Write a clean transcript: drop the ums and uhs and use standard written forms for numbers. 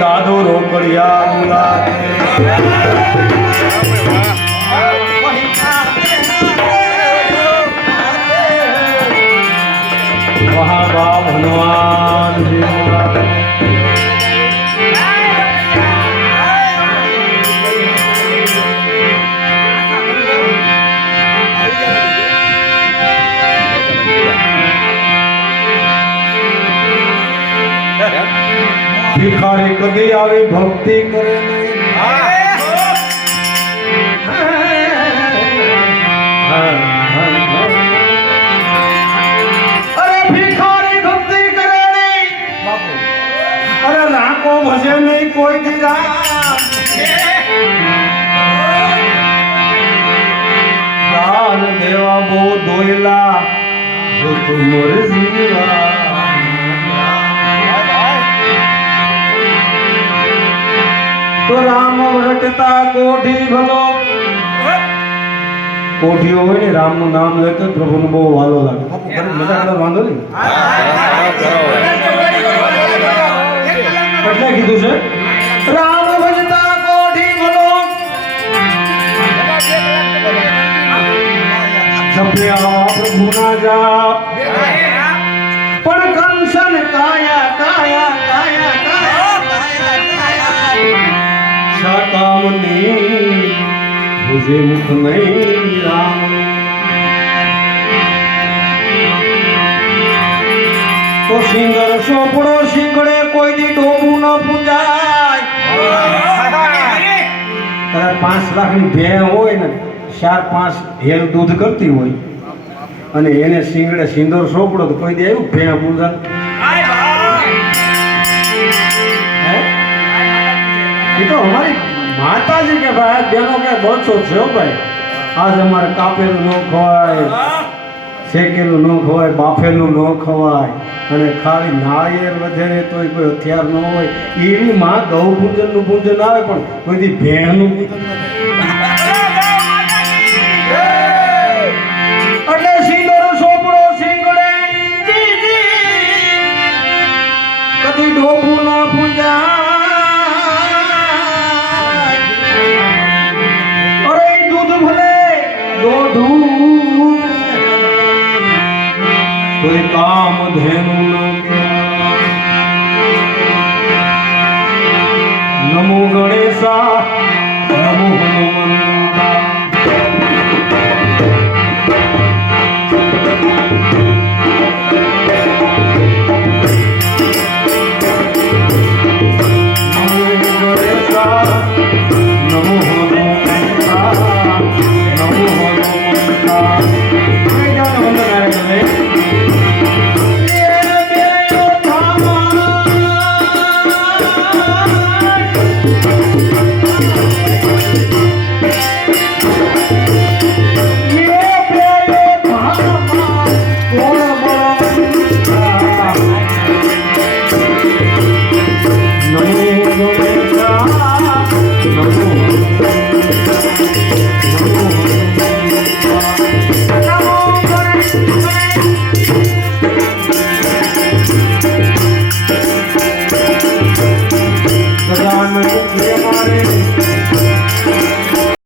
દાદો રોકડિયા મુલાતે મહાબા હનુમાનજી મુલાતે ભિખારી કદી આવી ભક્તિ કરે નહીં અરે ભિખારી ભક્તિ કરે નહીં અરે રાકો ભજે નહીં કોઈ દીરા દાન દેવા બહુ દોયલા જો તું મોર જીવા તો રામ વ્રટતા કોઠી ભલો કોઠીઓ હોય ને રામ નું નામ લે તો પ્રભુને બહુ વાલો લાગે મજા કરે વાંધો નહીં એટલે કીધું છે રામ ભજતા કોઠી ભલો જપ્યા પ્રભુના જાપ પણ કંસન કાયા કાયા કાયા કામની મુજે મુખ નહીં રામ તો સિંગર સોપડો સિંગડે કોઈ દી ડોબું ન પૂજાય 5 લાખની ભે હોય ને 4-5 હેલ દૂધ કરતી હોય અને એને સિંગડે સિંદોર સોપડો તો કોઈ દી આવ્યું ભે પૂજા એ તો અમારી માતાજી કે ભાઈ બેનો કે બસો છે ભાઈ આજ અમારે કાપેલું ન ખવાય શેકેલું ન ખવાય બાફેલું ન ખવાય અને ખાલી નાળિયેર વધે તોય કોઈ હથિયાર ન હોય એવી માં ગૌ પૂજનનું પૂજન આવે પણ કોઈ દી ભેણનું પૂજન એટલે સિંદોર સોપડો સિંગડે કદી ડોબું ના પૂજા કોઈ કામ ધેનુ નમો ગણેશા નમો હનુમંતા પ્રધાનમંત્રી અમારે